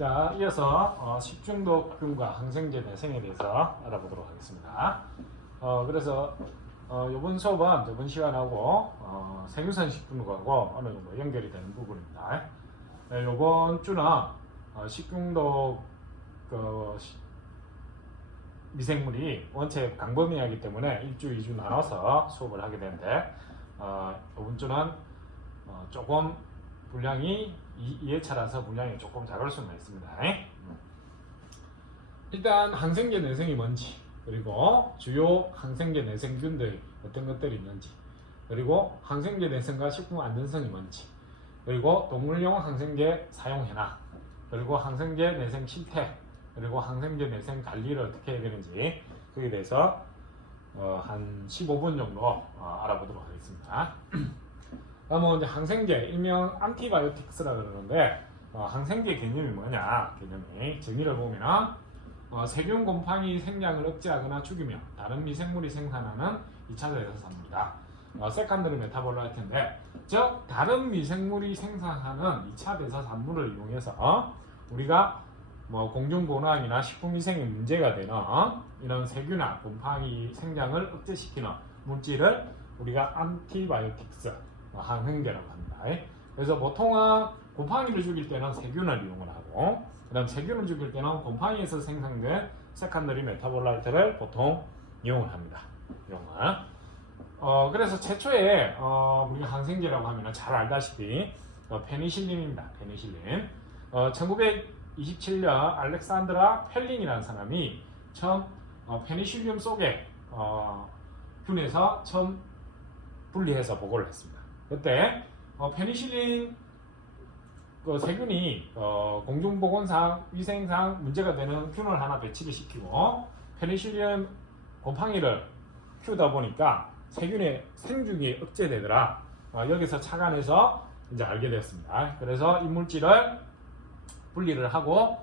자, 이어서 식중독균과 항생제 내생에 대해서 알아보도록 하겠습니다. 그래서 이번 수업은 저번 시간하고 생유산 식중독하고 어느 정도 연결이 되는 부분입니다. 이번 주는 식중독 미생물이 원체 강범위하기 때문에 1주, 2주 나눠서 수업을 하게 되는데 이번 주는 조금 분량이 2회차라서 분량이 조금 작을 수는 있습니다. 일단 항생제 내생이 뭔지, 그리고 주요 항생제 내생균들이 어떤 것들이 있는지, 그리고 항생제 내생과 식품 안전성이 뭔지, 그리고 동물용 항생제 사용 현황, 그리고 항생제 내생 실태, 그리고 항생제 내생 관리를 어떻게 해야 되는지, 그에 대해서 한 15분 정도 알아보도록 하겠습니다. 그러면 이제 항생제, 일명 안티바이오틱스라 그러는데 항생제 개념이 뭐냐? 개념이 정의를 보면은 세균 곰팡이 생장을 억제하거나 죽이며 다른 미생물이 생산하는 2차 대사산물이다. 세컨더리 메타볼라이트인데, 즉 다른 미생물이 생산하는 2차 대사산물을 이용해서 우리가 공중보건이나 식품위생에 문제가 되는 이런 세균이나 곰팡이 생장을 억제시키는 물질을 우리가 안티바이오틱스, 항생제라고 합니다. 그래서 보통은 곰팡이를 죽일 때는 세균을 이용을 하고, 그 다음 세균을 죽일 때는 곰팡이에서 생성된 세컨더리 메타볼라이트를 보통 이용을 합니다. 그래서 최초에 우리가 항생제라고 하면 잘 알다시피 페니실린입니다. 페니실린. 1927년 알렉산드라 펠린이라는 사람이 처음 페니실륨 속에 균에서 처음 분리해서 보고를 했습니다. 그때 페니실린 세균이 공중보건상 위생상 문제가 되는 균을 하나 배치를 시키고 페니실린 곰팡이를 키우다 보니까 세균의 생중이 억제되더라. 여기서 착안해서 이제 알게 되었습니다. 그래서 이 물질을 분리를 하고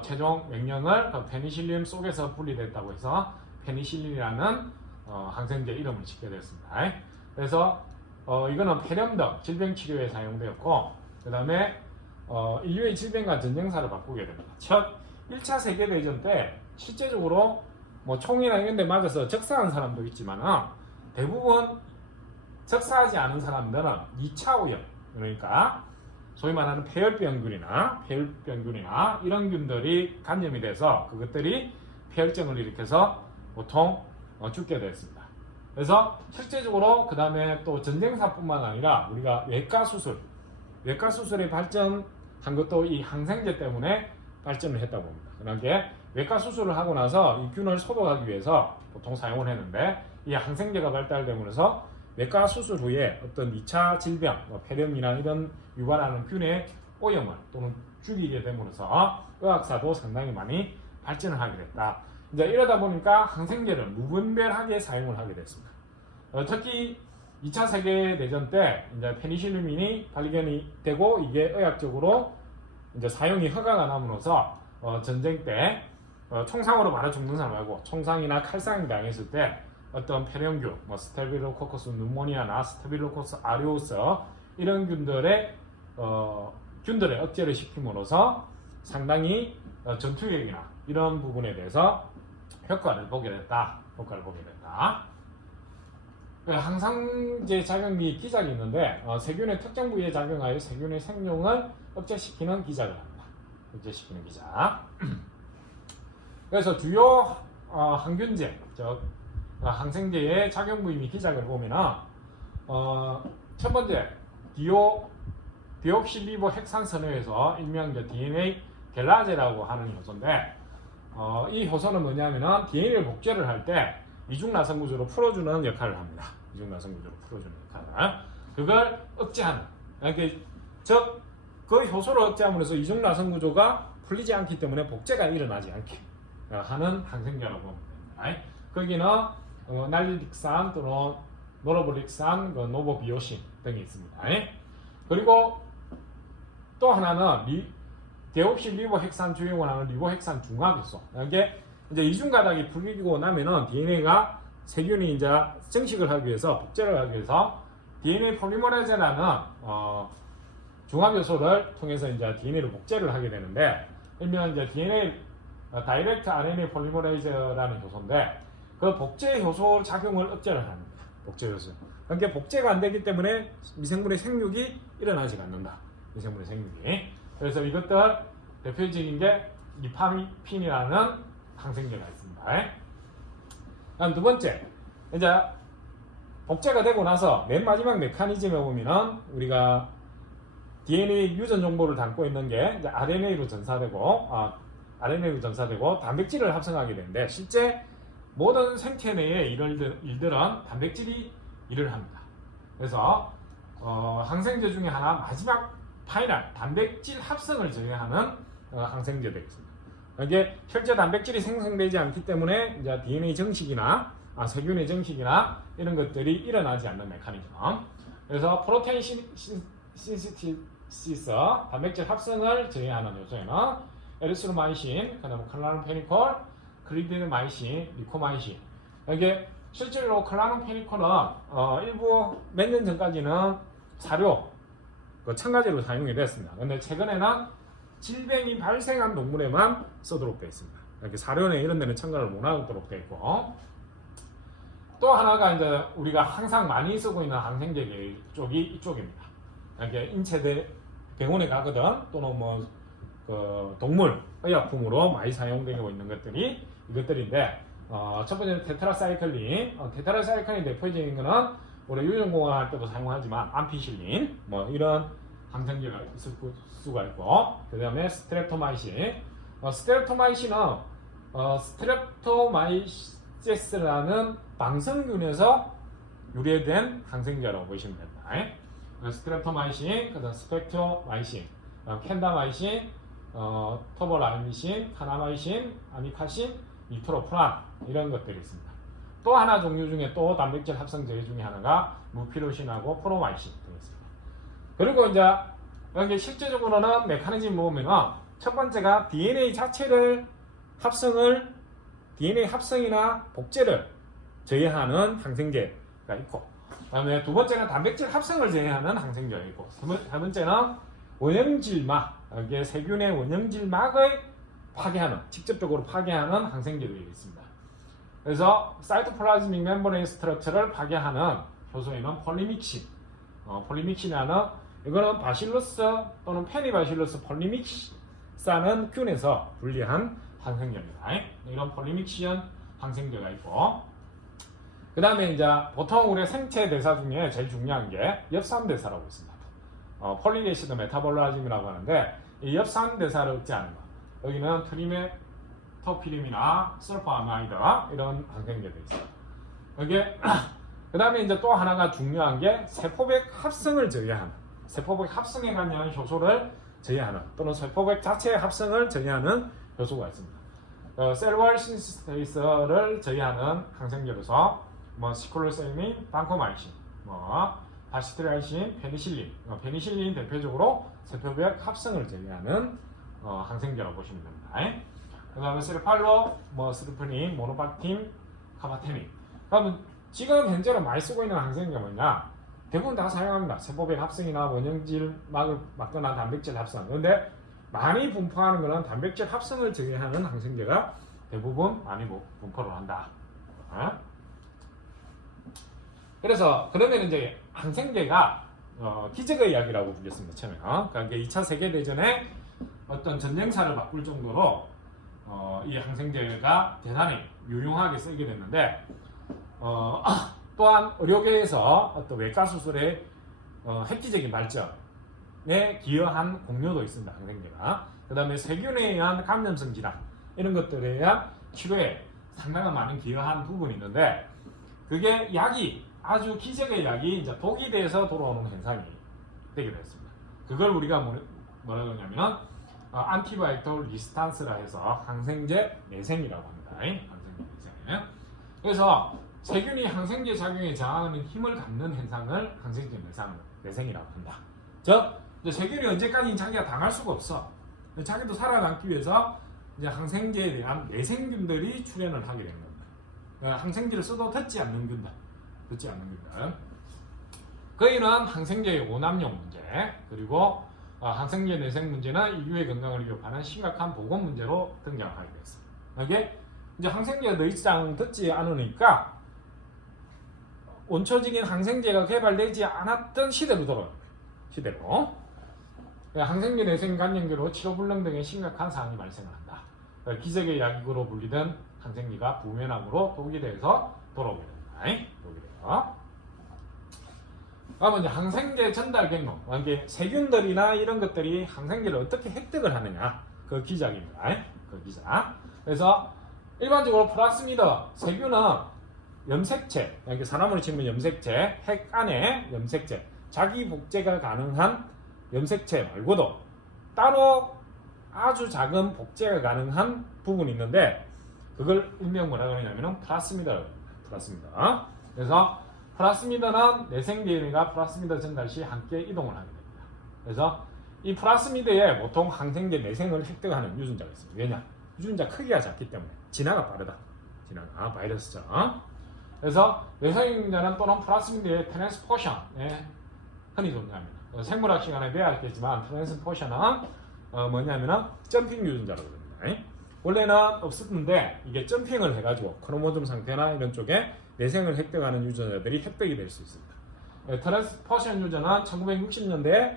최종 명령을 페니실린 속에서 분리됐다고 해서 페니실린이라는 항생제 이름을 짓게 되었습니다. 그래서 이거는 폐렴 등 질병 치료에 사용되었고, 그 다음에 인류의 질병과 전쟁사를 바꾸게 됩니다. 첫 1차 세계대전 때 실제적으로 총이나 이런 데 맞아서 적사한 사람도 있지만 대부분 적사하지 않은 사람들은 2차 오염, 그러니까 소위 말하는 폐혈병균이나 이런 균들이 감염이 돼서 그것들이 폐혈증을 일으켜서 보통 죽게 되었습니다. 그래서 실제적으로 그 다음에 또 전쟁사뿐만 아니라 우리가 외과 수술에 발전한 것도 이 항생제 때문에 발전을 했다고 봅니다. 그러니까 외과 수술을 하고 나서 이 균을 소독하기 위해서 보통 사용을 했는데, 이 항생제가 발달되면서 외과 수술 후에 어떤 2차 질병, 폐렴이나 이런 유발하는 균의 오염을 또는 죽이게 되면서 의학사도 상당히 많이 발전을 하게 됐다. 이제 이러다 보니까 항생제를 무분별하게 사용을 하게 됐습니다. 특히 2차 세계대전 때 이제 페니실린이 발견이 되고 이게 의학적으로 이제 사용이 허가가 남으로써 전쟁 때 총상으로 말아 죽는 사람 말고 총상이나 칼상이 당했을 때 어떤 폐렴균, 스테빌로코커스 누모니아나 스테빌로코커스 아리우스 이런 균들의 억제를 시킴으로써 상당히 전투력이나 이런 부분에 대해서 효과를 보게 됐다. 항생제 작용 및 기작이 있는데 세균의 특정 부위에 작용하여 세균의 생존을 억제시키는 기작을 합니다. 억제시키는 기작. 그래서 주요 항균제, 즉 항생제의 작용 부위 및 기작을 보면은 첫 번째 디옥실리보 핵산선회에서 일명 DNA 겔라제라고 하는 효소인데, 이 효소는 뭐냐면은 DNA를 복제를 할 때 이중나선 구조로 풀어주는 역할을 합니다. 그걸 억제하는, 즉 그 효소를 억제함으로써 이중나선 구조가 풀리지 않기 때문에 복제가 일어나지 않게 하는 항생제라고 보면 됩니다. 거기는 날릭산 또는 노로블릭산, 노보비오신 등이 있습니다. 그리고 또 하나는 데옥실리보 핵산 주용을 하는 리보핵산 중합효소. 이게 이제 이중가닥이 풀리고 나면은 DNA가 세균이 이제 증식을 하기 위해서, 복제를 하기 위해서 DNA 폴리머레이즈라는 중합 요소를 통해서 이제 DNA를 복제를 하게 되는데, 일명 이제 DNA 다이렉트 RNA 폴리머레이즈라는 효소인데 그 복제 효소 작용을 억제를 합니다. 복제 효소. 그러니까 복제가 안 되기 때문에 미생물의 생육이 일어나지 않는다. 미생물의 생육이. 그래서 이것들 대표적인 게 리파민이라는 항생제가 있습니다. 다음 두 번째, 이제 복제가 되고 나서 맨 마지막 메커니즘에 보면은 우리가 DNA 유전 정보를 담고 있는 게 이제 RNA로 전사되고 단백질을 합성하게 되는데 실제 모든 생체 내의 일들은 단백질이 일을 합니다. 그래서 항생제 중에 하나 마지막 파이널 단백질 합성을 저해하는 항생제 되겠습니다. 이게 실제 단백질이 생성되지 않기 때문에 이제 DNA 정식이나 세균의 정식이나 이런 것들이 일어나지 않는 메커니즘. 그래서 프로테인 신시티시스 단백질 합성을 저해하는 요소에는 에리스로마이신, 그다음에 클라노페니콜, 클리드마이신, 리코마이신. 이게 실제로 클라노페니콜은 일부 몇 년 전까지는 사료, 첨가제로 사용이 됐습니다. 그런데 최근에는 질병이 발생한 동물에만 쓰도록 되어 있습니다. 이렇게 사료나 이런 데는 첨가를 못 하도록 되어 있고, 또 하나가 이제 우리가 항상 많이 쓰고 있는 항생제 쪽이 이쪽입니다. 이렇게 인체대 병원에 가거든 또는 동물 의약품으로 많이 사용되고 있는 것들이 이것들인데, 첫 번째는 테트라사이클린. 테트라사이클린 대표적인 거는 우리 유전공학 할 때도 사용하지만 암피실린 이런 항생제가 있을 수가 있고, 그 다음에 스트랩토마이신. 스트랩토마이신은 스트랩토마이세스라는 방성균에서 유래된 항생제라고 보시면 됩니다. 스트랩토마이신, 그 다음 스펙토마이신, 캔다마이신, 토버라미신, 카나마이신, 아미카신, 니트로프란 이런 것들이 있습니다. 또 하나 종류 중에 또 단백질 합성제 중에 하나가 무피로신하고 프로마이신 되겠습니다. 그리고 이제 여기 실제적으로는 메커니즘 보면은 첫 번째가 DNA 자체를 DNA 합성이나 복제를 저해하는 항생제가 있고, 그다음에 두 번째는 단백질 합성을 저해하는 항생제가 있고, 세 번째는 원형질막, 이게 세균의 원형질막을 직접적으로 파괴하는 항생제들이 있습니다. 그래서 사이토플라즈믹 멤브레인 스트럭처를 파괴하는 효소에는 폴리믹신이라는 이거는 바실러스 또는 페니바실러스 폴리믹사는 균에서 분리한 항생제입니다. 이런 폴리믹신 항생제가 있고, 그 다음에 이제 보통 우리 생체 대사 중에 제일 중요한 게 엽산 대사라고 있습니다. 폴리에시드 메타볼리즘이라고 하는데 이 엽산 대사를 억제하는 거. 여기는 트리메토피림이나 설포아마이드 이런 항생제들이 있어요. 이게 그 다음에 이제 또 하나가 중요한 게 세포백 합성을 저해하는, 세포백 합성에 관련 효소를 저해하는 또는 세포백 자체의 합성을 저해하는 효소가 있습니다. 셀월 신스테이스를 저해하는 항생제로서 시클로셀민, 반코마이신, 바시트라이신, 페니실린, 페니실린 대표적으로 세포백 합성을 저해하는 항생제라고 보시면 됩니다. 그 다음에 세르팔로, 스르프닌, 모노박틴, 카바테닌. 그러면 지금 현재로 많이 쓰고 있는 항생제가 뭐냐? 대부분 다 사용합니다. 세포백 합성이나 원형질막을 막거나 단백질 합성. 그런데 많이 분포하는 것은 단백질 합성을 저해하는 항생제가 대부분 많이 분포를 한다. 그래서 그러면 이제 항생제가 기적의 이야기라고 불렸습니다. 처음에. 그러니까 2차 세계대전에 어떤 전쟁사를 바꿀 정도로 이 항생제가 대단히 유용하게 쓰게 됐는데, 또한 의료계에서 어떤 외과 수술의 획기적인 발전에 기여한 공로도 있습니다. 항생제가. 그 다음에 세균에 의한 감염성 질환 이런 것들에 의한 치료에 상당한 많은 기여한 부분이 있는데, 그게 아주 기적의 약이 이제 독이 돼서 돌아오는 현상이 되게 됐습니다. 그걸 우리가 뭐라 그러냐면 안티바이오틱 리스탄스라 해서 항생제 내생이라고 합니다. 항생제 내생. 그래서 세균이 항생제 작용에 저항하는 힘을 갖는 현상을 항생제 내생이라고 한다. 즉 이제 세균이 언제까지 자기가 당할 수가 없어. 자기도 살아남기 위해서 이제 항생제에 대한 내생균들이 출현을 하게 되는 겁니다. 항생제를 써도 듣지 않는 균들. 거의는 항생제의 오남용 문제, 그리고 항생제 내생 문제는 인류의 건강을 위협하는 심각한 보건 문제로 등장하게 됐습니다. 이게 이제 항생제가 더 이상 듣지 않으니까 원초적인 항생제가 개발되지 않았던 시대로 돌아가는 거예요. 시대로. 항생제 내생 관련계로 치료불능 등의 심각한 사항이 발생을 한다. 기적의 약으로 불리던 항생제가 부면암으로 독일에서 돌아오게 됩니다. 독일에서. 그러면 이제 항생제 전달 경로, 이게 세균들이나 이런 것들이 항생제를 어떻게 획득을 하느냐, 그 기작입니다. 그 기작. 그래서 일반적으로 플라스미드 세균은 염색체, 이렇게 사람으로 치면 염색체, 핵 안에 염색체, 자기 복제가 가능한 염색체 말고도 따로 아주 작은 복제가 가능한 부분이 있는데 그걸 일명 뭐라 그러냐면은 플라스미드라고 합니다. 플라스미드. 그래서 플라스미드는 내생DNA가 플라스미드 전달 시 함께 이동을 하게 됩니다. 그래서 이 플라스미드에 보통 항생제 내생을 획득하는 유전자가 있습니다. 왜냐? 유전자 크기가 작기 때문에 진화가 빠르다. 진화가 바이러스죠. 그래서 내생 유전자는 또는 플라스미드의 트랜스포션에 흔히 존재합니다. 생물학 시간에 배웠겠지만 트랜스포션은 뭐냐면은 점핑 유전자라고 합니다. 원래는 없었는데 이게 점핑을 해가지고 크로모좀 상태나 이런 쪽에 내생을 획득하는 유전자들이 획득이 될 수 있습니다. 트랜스포션 유전은 1960년대에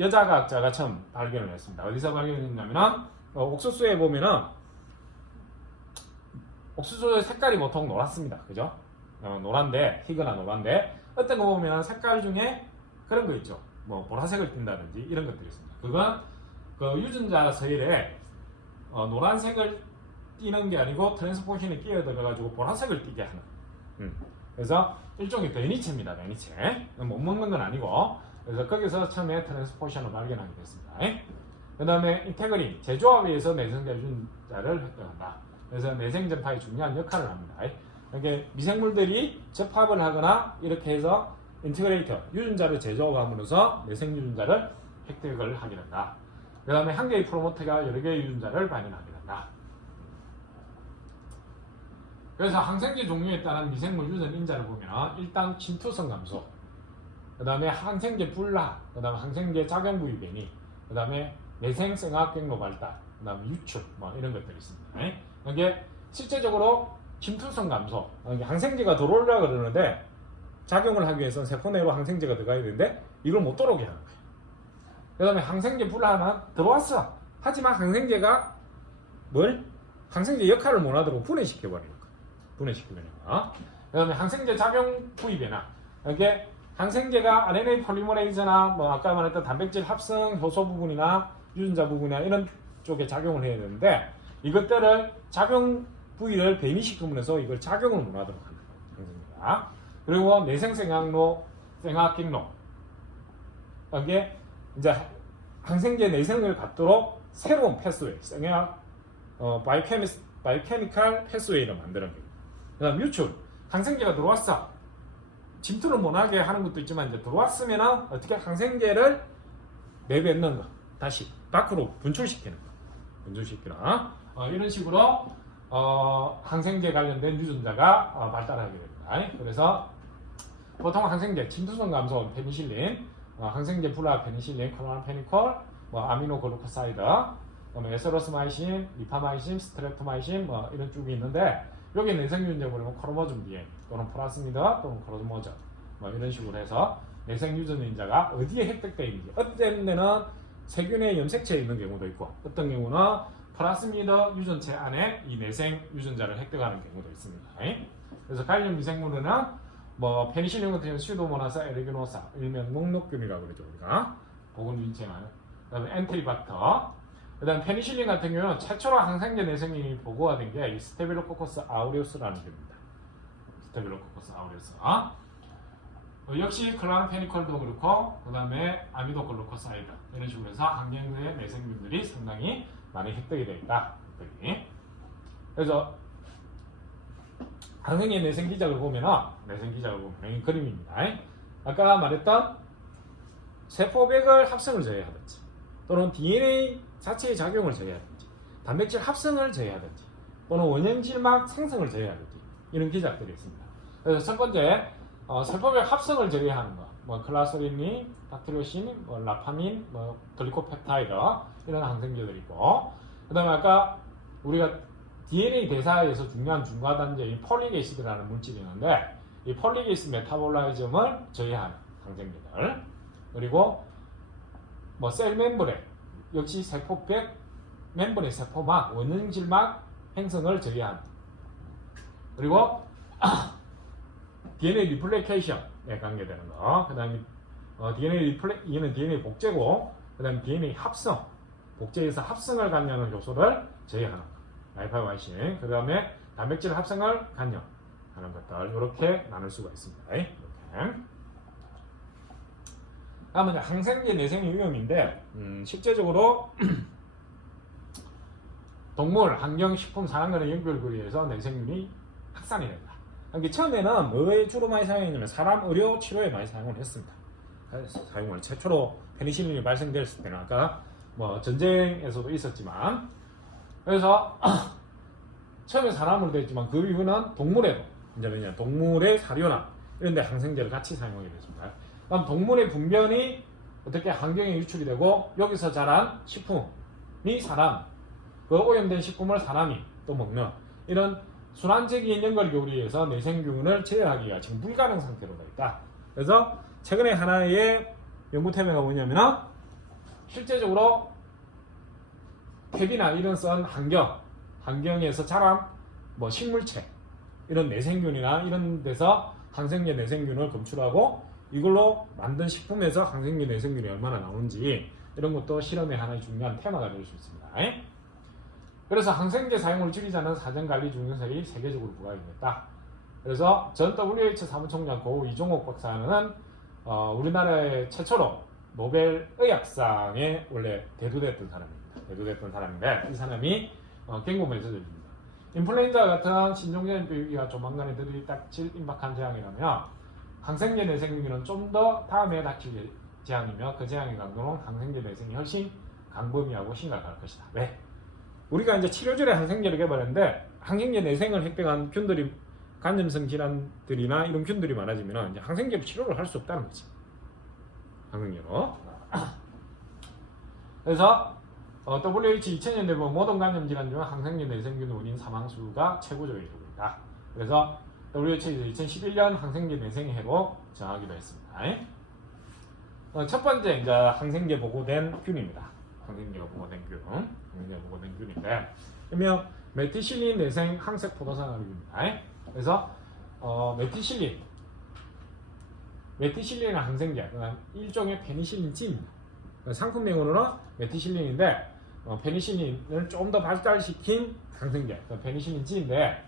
여자 과학자가 처음 발견을 했습니다. 어디서 발견했냐면은 옥수수에 보면은 옥수수의 색깔이 보통 노랗습니다. 그죠? 노란데, 희거나 노란데 어떤 거 보면 색깔 중에 그런 거 있죠. 뭐 보라색을 띈다든지 이런 것들이 있습니다. 그건 그 유전자 서열에 노란색을 띄는 게 아니고 트랜스포션이 끼어들어가지고 보라색을 띄게 하는. 그래서 일종의 베니체입니다. 베니체. 못 먹는 건 아니고. 그래서 거기서 처음에 트랜스포션을 발견하게 됐습니다. 그 다음에 인테그린, 제조합에 의해서 내생자 유전자를 획득한다. 그래서 내생 전파에 중요한 역할을 합니다. 이렇게 미생물들이 접합을 하거나 이렇게 해서 인테그레이터, 유전자를 제조함으로써 내생 유전자를 획득을 하게 된다. 그 다음에 한 개의 프로모터가 여러 개의 유전자를 발현하게 된다. 그래서 항생제 종류에 따른 미생물 유전 인자를 보면 일단 침투성 감소, 그 다음에 항생제 불화, 그 다음에 항생제 작용 부위 변이, 그 다음에 내생 생학 경로 발달, 그 다음에 유출, 뭐 이런 것들이 있습니다. 이게 실제적으로 침투성 감소, 항생제가 들어오려고 그러는데 작용을 하기 위해서는 세포 내로 항생제가 들어가야 되는데 이걸 못 들어오게 하는 거예요. 그 다음에 항생제 불화는 들어왔어. 하지만 항생제가 항생제 역할을 못하도록 분해시켜버리는 거예요. 분해시켜버리는 거예요. 그 다음에 항생제 작용 부위 변화. 이게 항생제가 RNA 폴리머레이즈나 뭐 아까 말했던 단백질 합성 효소 부분이나 유전자 부분이나 이런 쪽에 작용을 해야 되는데 이것들을 작용 부위를 배미시키면서 이걸 작용을 못하도록 하는 항생제가. 그리고 내생생학로, 생학경로. 이게 이제 항생제 내생을 갖도록 새로운 패스웨이, 생학 바이오케미칼 패스웨이를 만드는 겁니다. 그 다음 유출, 항생제가 들어왔어. 침투를 못하게 하는 것도 있지만 이제 들어왔으면 어떻게 항생제를 내뱉는 거, 다시 밖으로 분출시키는 거, 분출시키는 이런 식으로 항생제 관련된 유전자가 발달하게 됩니다. 그래서 보통 항생제, 침투성 감소, 페니실린, 항생제 불화, 페니실린, 클로람페니콜, 뭐 아미노 글루코사이드, 에스로스마이신, 리파마이신, 스트레프토마이신 뭐 이런 쪽이 있는데 여기 내생 유전자 보면 크로모좀 DNA 또는 플라스미드 또는 크로모점 뭐 이런 식으로 해서 내생 유전자가 어디에 획득되어 있는지 어떤 데는 세균의 염색체에 있는 경우도 있고 어떤 경우는 플라스미드 유전체 안에 이 내생 유전자를 획득하는 경우도 있습니다. 그래서 관련 미생물은 뭐 페니실린 같은 경우는 슈도모나스 에리기노사 일명 녹록균이라고 그러죠 우리가 보건유인체만. 그다음에 엔트리박터. 그다음 페니실린 같은 경우는 최초로 항생제 내생이 보고가 된 게 이 스테빌로코커스 아우레우스라는 개입니다. 스테빌로코커스 아우레우스. 역시 클로람페니콜도 그렇고 그다음에 아미도 글루코사이드 이런 식으로 해서 항생제 내생균들이 상당히 많이 획득이 되어 있다. 그래서 항생제 내생 기작을 보면은 이 그림입니다. 아까 말했던 세포백을 합성을 제외하든지 또는 DNA 자체의 작용을 제외하든지 단백질 합성을 제외하든지 또는 원형질막 생성을 제외하든지 이런 기작들이 있습니다. 그래서 첫 번째 세포백 합성을 제외하는 거 뭐 클라스리닌, 닥티로신, 뭐 라파민, 뭐 글리코펩타이드 이런 항생제들이 있고, 그다음에 아까 우리가 DNA 대사에서 중요한 중과 단계인 폴릭 애시드라는 물질이 있는데, 이 폴릭 애시드 메타볼라이즘을 저해하는 항생제들, 그리고 뭐 셀 멤브레인, 역시 세포벽 멤브레인 세포막 원형질막 행성을 저해하는, 그리고 DNA 리플리케이션에 관계되는 거, 그 다음에 얘는 DNA 복제고, 그 다음에 DNA 합성, 복제에서 합성을 관여하는 요소를 제외하는 거, 라이파마이신, 그 다음에 단백질 합성을 관여하는 것들, 이렇게 나눌 수가 있습니다. 이렇게. 다음은 항생제 내생 위험인데, 실제적으로 동물, 환경, 식품, 산업 간의 연결고리에서 내생균이 확산이 된다. 그러니까 처음에는 뭐에 주로 많이 사용했냐면 사람 의료 치료에 많이 사용을 했습니다. 사용을 최초로 페니실린이 발생됐을 때는 아까 뭐 전쟁에서도 있었지만, 그래서 처음에 사람으로 됐지만 그 이후는 동물에도, 이제 왜냐 동물의 사료나 이런 데 항생제를 같이 사용하게 됐습니다. 그럼 동물의 분변이 어떻게 환경에 유출이 되고, 여기서 자란 식품이 사람, 그 오염된 식품을 사람이 또 먹는 이런 순환적인 연결고리에서 내생균을 제어하기가 위해 지금 불가능 상태로 되어 있다. 그래서 최근에 하나의 연구 테마가 뭐냐면은, 실제적으로 탭이나 이런 썬 환경에서 자란 뭐 식물체, 이런 내생균이나 이런 데서 항생제 내생균을 검출하고, 이걸로 만든 식품에서 항생제 내생균이 얼마나 나오는지, 이런 것도 실험의 하나의 중요한 테마가 될 수 있습니다. 그래서 항생제 사용을 줄이자는 사전관리 중요성이 세계적으로 부각이 됐다. 그래서 전 WHO 사무총장 고 이종옥 박사는 우리나라의 최초로 노벨 의학상에 원래 대두됐던 사람입니다. 대두됐던 사람인데, 이 사람이 경고메시지입니다. 인플루엔자 같은 신종전 비기가 조만간에 들이닥칠 임박한 재앙이라면, 항생제 내생균은 좀 더 다음에 닥칠 재앙이며, 그 재앙의 강도는 항생제 내생이 훨씬 강범위하고 심각할 것이다. 왜? 우리가 이제 치료제를 항생제를 개발했는데, 항생제 내생을 획득한 균들이, 간염성 질환들이나 이런 균들이 많아지면 이제 항생제로 치료를 할 수 없다는 거지. 항생제로. 그래서 WHO 2000년대 모든 간염 질환 중 항생제 내생균 원인 사망수가 최고조에 이르고 있다. 그래서 WHO에서 2011년 항생제 내생의 해로 정하기도 했습니다. 첫 번째 이제 항생제 보고된 균입니다. 항생제가 보고된 균, 항생제가 보고된 균인데, 그러면 메티실린 내생 항색 포도상합입니다. 그래서 메티실린은 항생제, 일종의 페니실린 G입니다. 상품명으로는 메티실린인데, 페니실린을 좀 더 발달시킨 항생제, 페니실린 G인데,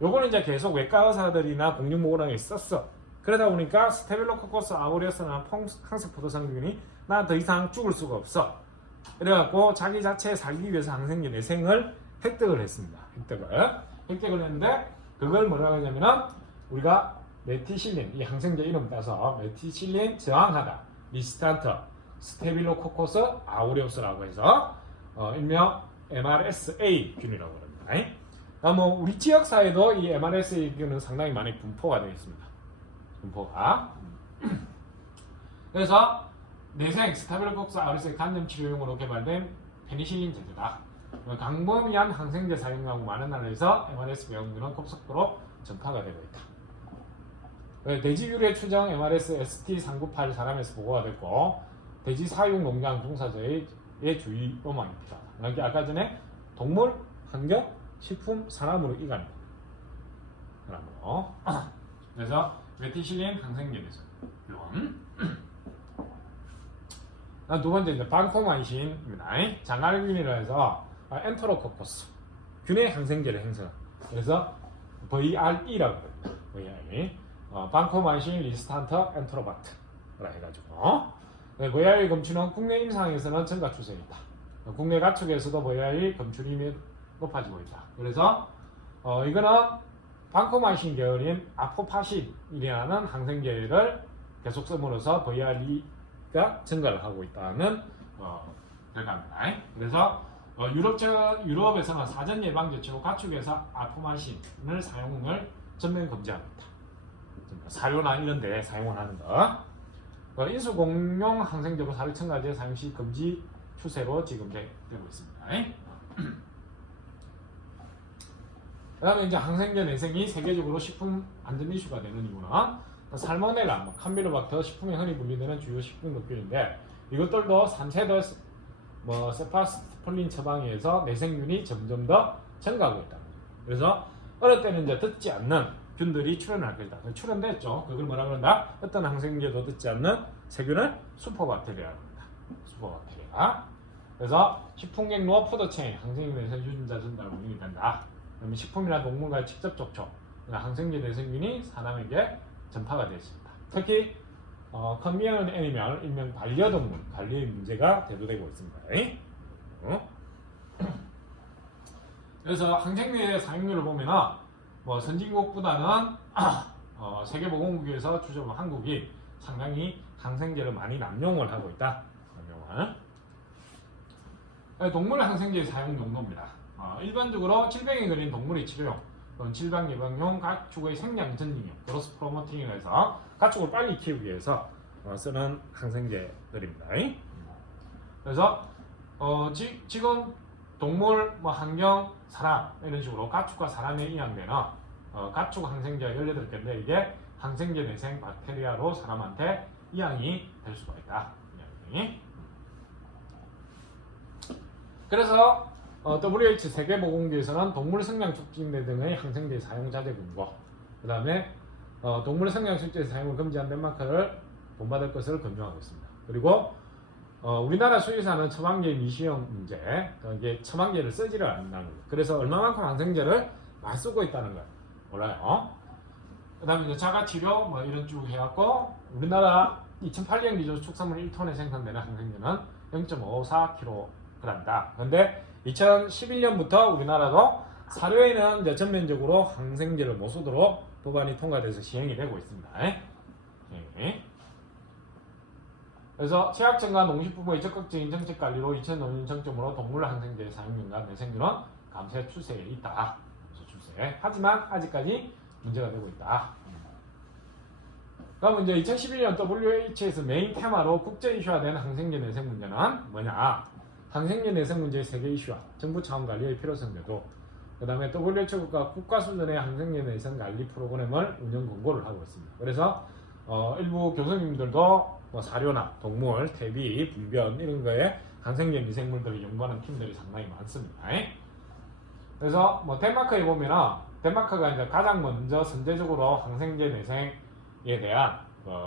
요거는 이제 계속 외과 의사들이나 공중보건학에 썼어. 그러다 보니까 스테빌로코커스 아우레우스나 항색 포도상균이 나 더 이상 죽을 수가 없어. 그래갖고 자기 자체 살기 위해서 항생제 내생을 획득을 했습니다. 획득을 했는데, 그걸 뭐라고 하냐면은, 우리가 메티실린, 이 항생제 이름 따서 메티실린 저항하다, 리스탄트, 스테빌로코커스 아우레우스라고 해서 일명 MRSA 균이라고 합니다. 뭐 우리 지역 사회도 이 MRSA 균은 상당히 많이 분포가 되어 있습니다. 분포가. 그래서 내생 스테빌로코커스 아우레우스의 간염 치료용으로 개발된 페니실린 제제다. 강범위한 항생제 사용하고 많은 나라에서 MRS 병균은 급속도로 전파가 되고 있다. 돼지 유래 추정 MRS ST398 사람에서 보고가 됐고, 돼지 사육 농장 종사자의 주의로만 필요하다. 그러니까 아까 전에 동물, 환경, 식품, 산업으로 이관이 된다. 그래서 메티실린 항생제 내생. 두 번째 이제 방코마이신입니다. 장알균이라 해서 엔테로코커스 균의 항생제를 행사합니다. 그래서 VRE라고 합니다. VRE. 방코마이신 리스탄트 엔테로바트라 해가지고, VRE 검출은 국내 임상에서는 증가 추세에 있다. 국내 가축에서도 VRE 검출이 높아지고 있다. 그래서 이거는 방코마이신 계열인 아포파신이라는 항생제를 계속 씀으로써 VRE가 증가를 하고 있다는 결과입니다. 그래서 유럽에서는 사전 예방 조치로 가축에서 아포마신을 사용을 전면 금지하고 있다. 사료나 이런 데 사용을 하는 거. 인수공용 항생제로 사료 첨가제 사용 시 금지 추세로 지금 되고 있습니다. 그 다음에 이제 항생제 내생이 세계적으로 식품 안전 이슈가 되는 이유는 살모넬라, 캄빌로박터 식품에 흔히 분류되는 주요 식품독균인데 이것들도 3세대 세파스폴린 처방에 의해서 내생균이 점점 더 증가하고 있다. 그래서 어릴 때는 이제 듣지 않는 균들이 출현할 것이다. 출현됐죠. 그걸 뭐라 그런다? 어떤 항생제도 듣지 않는 세균을 슈퍼박테리아라고 합니다. 슈퍼박테리아. 그래서 식품경로 푸드체인 항생제 내생 유전자 전달로 운영이 된다. 그러면 식품이나 동물과의 직접 접촉, 항생제 내생균이 사람에게 전파가 되어 있습니다. 특히 컴비언 애니멀, 일명 반려동물 관리의 문제가 대두되고 있습니다. 그래서 항생제 사용률을 보면은 선진국보다는 세계보건국에서 주저본 한국이 상당히 항생제를 많이 남용을 하고 있다. 동물 항생제 사용 용도입니다. 일반적으로 질병에 걸린 동물의 치료용, 질병 예방용, 가축의 생량 전진용, 그로스 프로모팅을 해서 가축을 빨리 키우기 위해서 쓰는 항생제들입니다. 그래서 지금 동물, 환경, 사람 이런 식으로 가축과 사람에 이양되는 가축 항생제가 18개인데 이게 항생제 내생 박테리아로 사람한테 이양이 될 수가 있다. 그래서 WHO 세계보건기에서는 동물 성장 촉진제 등의 항생제 사용 자제 권고, 그 다음에 동물 성장 촉진제 사용을 금지한 덴마크를 본받을 것을 권유하고 있습니다. 그리고 우리나라 수의사는 처방제 미시형 문제, 이게 처방제를 쓰지를 않는다는 거예요. 그래서 얼마만큼 항생제를 많이 쓰고 있다는 걸 몰라요. 그 다음에 자가치료 이런 쭉 해갖고 우리나라 2008년 기준 축산물 1톤에 생산되는 항생제는 0.54kg다. 그런데 2011년부터 우리나라도 사료에는 이제 전면적으로 항생제를 못 쓰도록 법안이 통과돼서 시행이 되고 있습니다. 그래서 che약청과 농식품부의 적극적인 정책 관리로 2005년 정점으로 동물 항생제 사용률과 내생률은 감소 추세에 있다. 추세. 하지만 아직까지 문제가 되고 있다. 그럼 이제 2011년 WHO에서 메인 테마로 국제 이슈화된 항생제 내생 문제는 뭐냐? 항생제 내생 문제의 세계 이슈화, 정부 차원 관리의 필요성 제도, 그 다음에 WHO가 국가 수준의 항생제 내생 관리 프로그램을 운영 권고를 하고 있습니다. 그래서 일부 교수님들도 사료나 동물, 퇴비, 분변 이런 거에 항생제 미생물들을 연구하는 팀들이 상당히 많습니다. 그래서 덴마크에 보면은 덴마크가 이제 가장 먼저 선제적으로 항생제 내생에 대한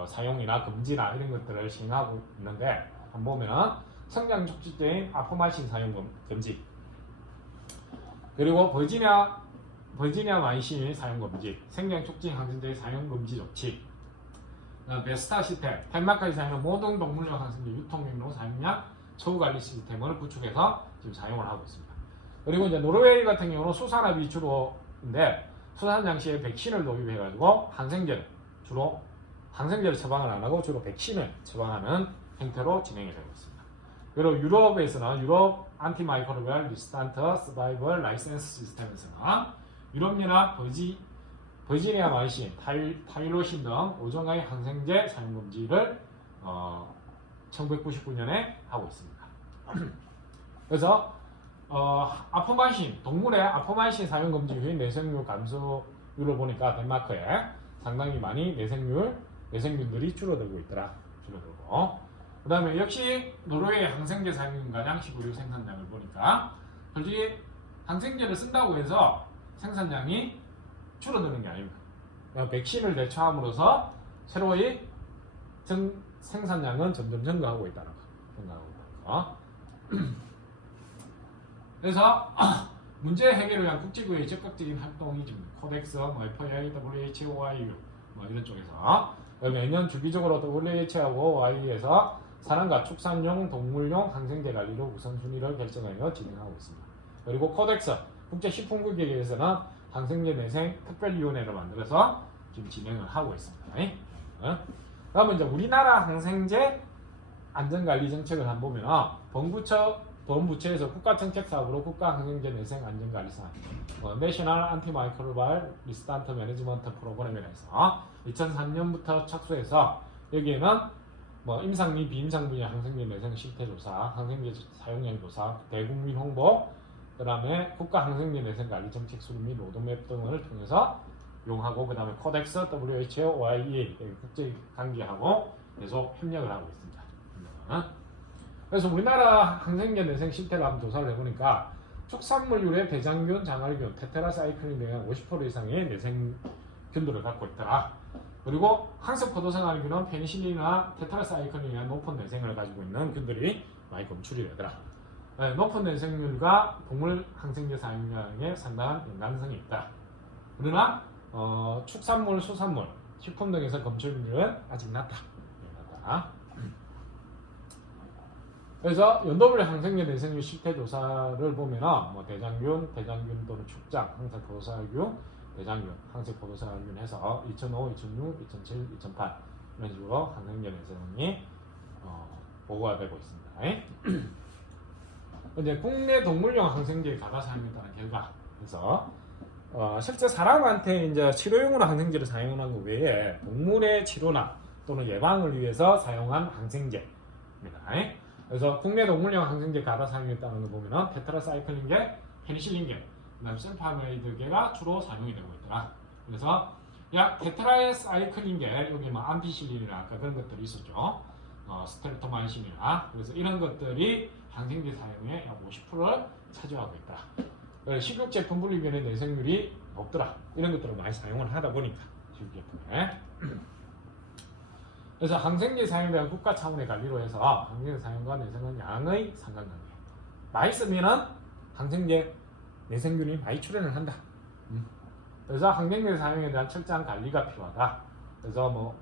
사용이나 금지나 이런 것들을 시행하고 있는데 한번 보면은 성장 촉진제인 아포마신 사용 금지, 그리고 버지니아 마이신 사용 금지, 생장 촉진 항생제 사용 금지 조치, 베스타 시스템, 덴마크에서 사용하는 모든 동물용 항생제 유통경로 사용량 처우 관리 시스템을 구축해서 지금 사용을 하고 있습니다. 그리고 이제 노르웨이 같은 경우는 수산업이 주로인데 수산 장시에 백신을 도입해가지고 항생제를 처방을 안 하고 주로 백신을 처방하는 형태로 진행이 되고 있습니다. 그리고 유럽에서는 유럽 안티마이크로비얼 리스탄트 서바이벌 라이센스 시스템에서는 유럽연합 버지니아 마이신, 타이로신 등 5종의 항생제 사용 금지를 1999년에 하고 있습니다. 그래서 아포마신, 동물의 아포마신 사용 금지 이후에 내생률 감소율을 보니까 덴마크에 상당히 많이 내생균들이 줄어들고 있더라. 그 다음에 역시 노르웨이 항생제 사용량가량 15류 생산량을 보니까 솔직히 항생제를 쓴다고 해서 생산량이 줄어드는 게 아닙니다. 백신을 대처함으로써 새로이 생산량은 점점 증가하고 있다는 거. 그래서 문제 해결을 위한 국제구의 적극적인 활동이 지금 코덱스, FAI, WHO, OIU 이런 쪽에서 매년 주기적으로 WHO하고 OIU에서 사람과 축산용, 동물용 항생제 관리로 우선순위를 결정하여 진행하고 있습니다. 그리고 코덱스, 국제식품국에서는 항생제 내생 특별위원회를 만들어서 지금 진행을 하고 있습니다. 그러면 이제 우리나라 항생제 안전관리 정책을 한번 보면 본부처에서 국가정책사업으로 국가항생제 내생 안전관리상 내셔널 안티마이크로바일 리스탄트 매니지먼트 프로그램에 대해서 2003년부터 착수해서 여기에는 뭐 임상 및 비임상 분야 항생제 내생 실태 조사, 항생제 사용량 조사, 대국민 홍보, 그다음에 국가 항생제 내생 관리 정책 수립 및 로드맵 등을 통해서 이용하고, 그다음에 코덱스, WHO, OIE 국제 관계하고 계속 협력을 하고 있습니다. 그래서 우리나라 항생제 내생 실태를 한번 조사를 해보니까 축산물류의 대장균, 장알균, 테트라사이클린 등의 50% 이상의 내생균들을 갖고 있더라. 그리고 항생포도생활균은 페니실린이나 테트라사이클린의 높은 내생을 가지고 있는 균들이 많이 검출이 되더라. 높은 내생률과 동물 항생제 사용량에 상당한 연관성이 있다. 그러나 축산물, 수산물, 식품 등에서 검출률은 아직 낮다. 그래서 연도별 항생제 내생률 실태 조사를 보면은 뭐 대장균 또는 축장, 항생포도생활균, 대장균, 항생포도생활균 해서 2005, 2006, 2007, 2008 이런 식으로 항생제 내생이 보고가 되고 있습니다. 이제 국내 동물용 항생제 가가 사용에 따른 결과, 그래서 실제 사람한테 이제 치료용으로 항생제를 사용하는 것 외에 동물의 치료나 또는 예방을 위해서 사용한 항생제입니다. 그래서 국내 동물용 항생제 가다 사용에 따른 거 보면은 테트라사이클린계, 페니실린계, 그다음 설파메이드계가 주로 사용이 되고 있더라. 그래서 약 테트라사이클린계, 여기 뭐 암피실린이나 아까 그런 것들이 있었죠. 스테르토마이신이나, 그래서 이런 것들이 항생제 사용의 약 50%를 차지하고 있다. 식육 제품 분리변의 내생률이 높더라. 이런 것들을 많이 사용을 하다 보니까 식육 제품에. 그래서 항생제 사용에 대한 국가 차원의 관리로 해서 항생제 사용과 내생은 양의 상관관계. 많이 쓰면은 항생제 내생균이 많이 출현을 한다. 그래서 항생제 사용에 대한 철저한 관리가 필요하다. 그래서 뭐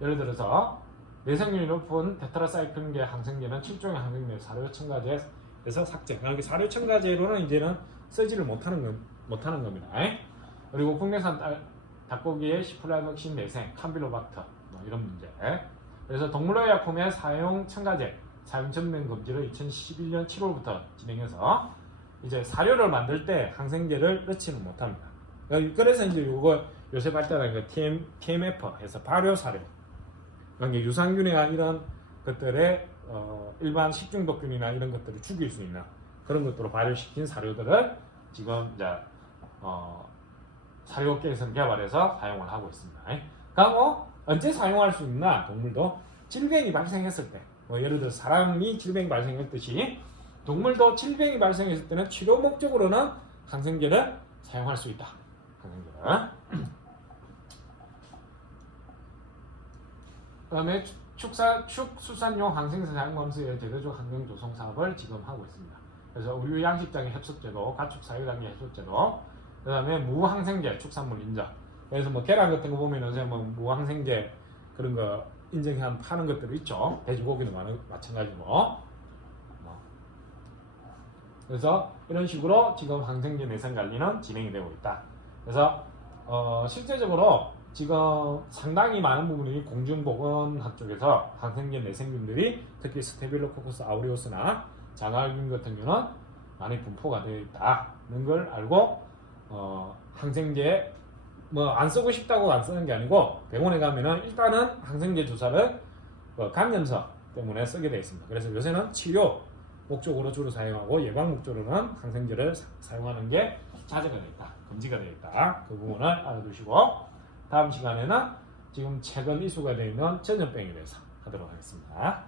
예를 들어서 내생률이 높은 테트라사이클린계 항생제는 7종의 항생제 사료 첨가제에서 삭제. 그러니까 사료 첨가제로는 이제는 쓰지를 못하는 겁니다. 그리고 국내산 닭고기의 시프라맥신 내생, 캄빌로박터 뭐 이런 문제. 그래서 동물의약품의 사용 첨가제 사용 전면 금지를 2011년 7월부터 진행해서 이제 사료를 만들 때 항생제를 넣지는 못합니다. 그래서 이제 요거 요새 발달한 그 TMF 해서 발효 사료. 그러니까 유산균이나 이런 것들의 일반 식중독균이나 이런 것들을 죽일 수 있는 그런 것들로 발효시킨 사료들을 지금 이제 사료업계에서 개발해서 사용을 하고 있습니다. 그러니까 뭐 언제 사용할 수 있나? 동물도 질병이 발생했을 때, 뭐 예를 들어 사람이 질병이 발생했듯이 동물도 질병이 발생했을 때는 치료 목적으로는 항생제를 사용할 수 있다. 항생제를. 그다음에 축수산용 항생제 사용 검수의 제도적 환경 조성 사업을 지금 하고 있습니다. 그래서 우유 양식장의 협숙제도, 가축 사육단계 협숙제도, 그다음에 무항생제 축산물 인정. 그래서 뭐 계란 같은 거 보면 요새 뭐 무항생제 그런 거 인증한 파는 것들이 있죠. 돼지고기도 마찬가지고. 그래서 이런 식으로 지금 항생제 내생 관리는 진행이 되고 있다. 그래서 실제적으로 지금 상당히 많은 부분이 공중보건학 쪽에서 항생제 내생균들이 특히 스테빌로코커스 아우레우스나 장알균 같은 경우는 많이 분포가 되어 있다는 걸 알고 항생제 뭐 안 쓰고 싶다고 안 쓰는 게 아니고 병원에 가면은 일단은 항생제 주사를 감염서 때문에 쓰게 되어 있습니다. 그래서 요새는 치료 목적으로 주로 사용하고 예방 목적으로는 항생제를 사용하는 게 자제가 되어 있다, 금지가 되어 있다. 그 부분을 알아두시고 다음 시간에는 지금 최근 이슈가 되어 있는 전염병에 대해서 하도록 하겠습니다.